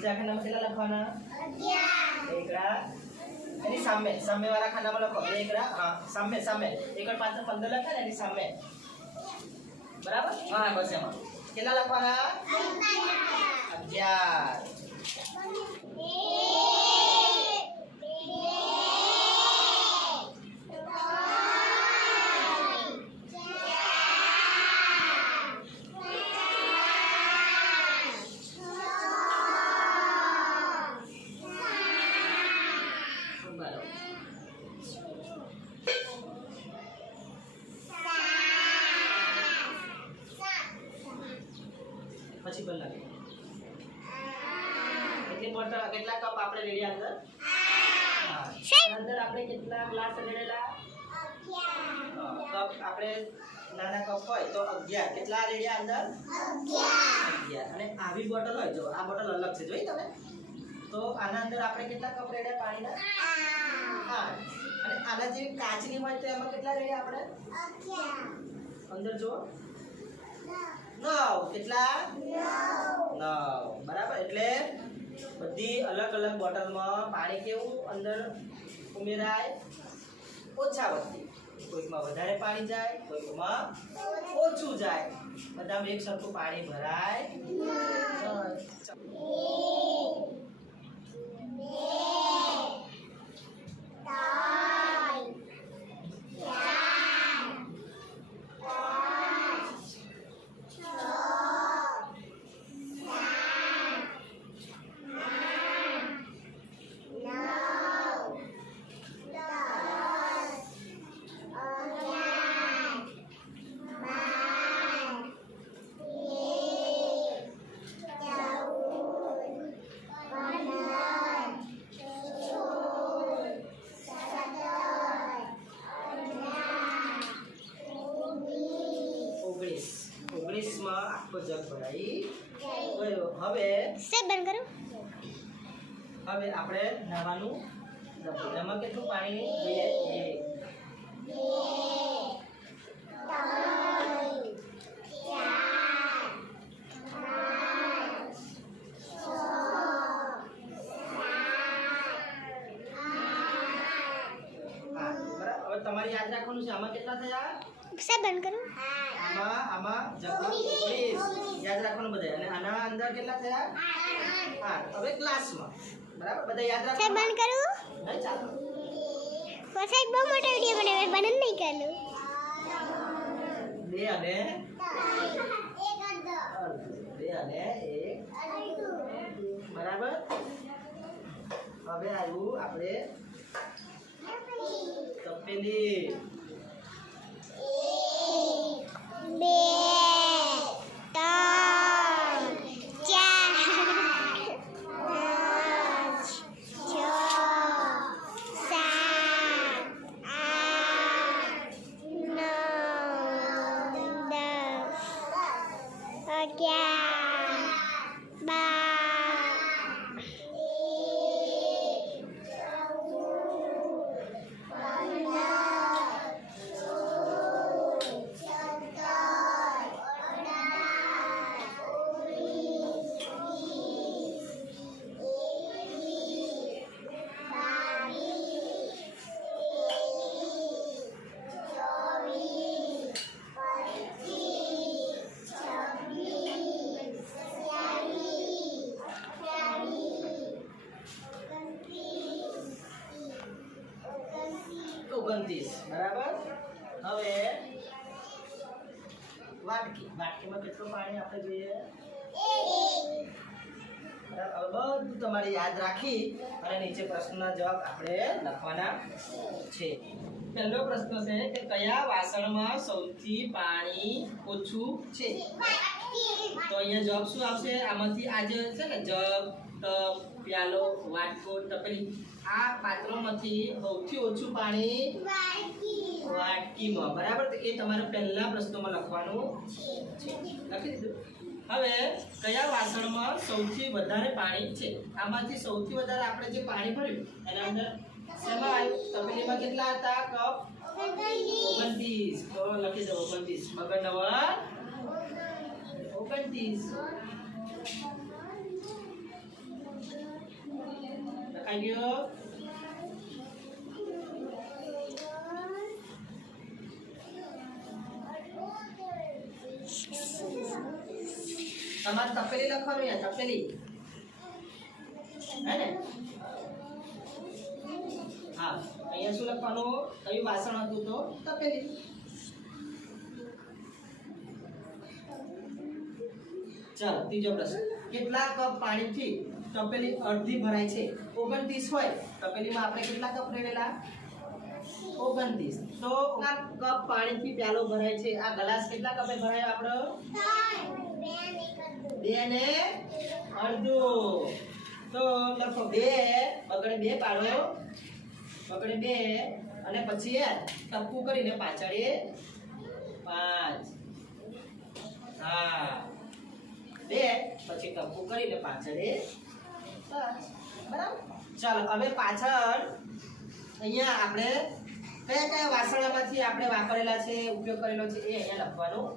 ખાનામાં કેટલા લખવાના એકડા એની સામે સામે વાળા ખાનામાં લખો એકડા હા સામે સામે એકડ પાછળ પંદર લખે ને એની સામે બરાબર હા બસ એમાં કેટલા લખવાના અગિયાર કેટલી કેટલા કપ આપણે રેડ્યા અંદર? હા. અંદર આપણે કેટલા ગ્લાસ રેડેલા? કપ આપણે નાના કપ હોય તો અગિયાર. કેટલા રેડિયા અંદર? અગિયાર. અને આવી બોટલ હોય જો આ બોટલ અલગ છે જોઈ તમે? તો આના અંદર આપણે કેટલા કપ રેડ્યા પાણીના? આઠ. અને આના જે કાચની હોય તો એમાં કેટલા રેડ્યા આપણે? અંદર જો નવ. કેટલા? નવ. બરાબર. એટલે બધી અલગ અલગ બોટલમાં પાણી કેવું? અંદર ઉમેરાય, ઓછા વધતી કોઈકમાં વધારે પાણી જાય, કોઈકમાં ઓછું જાય. બધામાં એક સરખું પાણી ભરાય. ઓગણીસ ઓગણીસમાં આખો જગ ભરાઈ ગયો હવે સાહેબ બંધ કરો. હવે આપણે નાવાનું ડબ્બું. એમાં કેટલું પાણી જોઈએ? એક. હા બરાબર. હવે તમારે યાદ રાખવાનું છે આમાં કેટલા થયા? સાહેબ બંધ કરો. આમાં આમાં જગમાં ઓગણીસ યાદ રાખવાનું બધા અને આના અંદર કેટલા થયા? આઠ. હવે ક્લાસમાં બરાબર? બધા યાદ સાહેબ રાખવાનું બંધ કરું? નહીં ચાલો. પણ સાહેબ બહુ મોટો વિડિયો બનાવે બંધ નહીં કરું બે અને બે અને એક. બરાબર? હવે આવ્યું આપણે તપેલી. ઓગણત્રીસ. બરાબર? હવે વાટકી. વાટકીમાં કેટલું પાણી આપણે જોઈએ? બધું તમારે યાદ રાખી અને નીચે પ્રશ્નના જવાબ આપણે લખવાના છે. પહેલો પ્રશ્ન છે કે કયા વાસણમાં સૌથી પાણી ઓછું છે? તો અહીંયા જવાબ શું આવશે? આમાંથી આ જે છે ને જગ ટપ પ્યાલો વાટકો ટપલી આ પાત્રોમાંથી સૌથી ઓછું પાણી વાટકીમાં. બરાબર? તો એ તમારે પહેલા પ્રશ્નોમાં લખવાનું છે. લખી દીધું? હવે કયા વાસણમાં સૌથી વધારે પાણી છે? આમાંથી સૌથી વધારે આપણે જે પાણી ભર્યું, એના અંદર શેમાં આવ્યું? કેટલા હતા? કપ? ઓગણત્રીસ. લખી દો, ઓગણત્રીસ. મગર નવા? ઓગણત્રીસ. આવી ગયો તમારે તપેલી લખવાનું યાર તપેલી હે ને હા અહીંયા શું લખવાનું કયું વાસણ હતું તો તપેલી ચાલો, ત્રીજો પ્રશ્ન. કેટલા કપ પાણીથી તપેલી અડધી ભરાય છે? ઓગણત્રીસ હોય, તપેલીમાં આપણે કેટલા કપ રેડેલા ઓગણત્રીસ. તો કપ પાણીથી પ્યાલો ભરાય છે? આ ગ્લાસ કેટલા કપે ભરાય આપણો? બે ને અડધું. તો લખો બે બગડે બે પાડો. બગડે બે, અને પછી યાર ટપકું કરીને પાછળ પાંચ હા બે પછી ટપકું કરીને પાછળ એ. બરાબર? ચાલો હવે પાછળ અહીંયા આપણે કયા કયા વાસણામાંથી આપણે વાપરેલા છે ઉપયોગ કરેલો છે એ અહીંયા લખવાનું.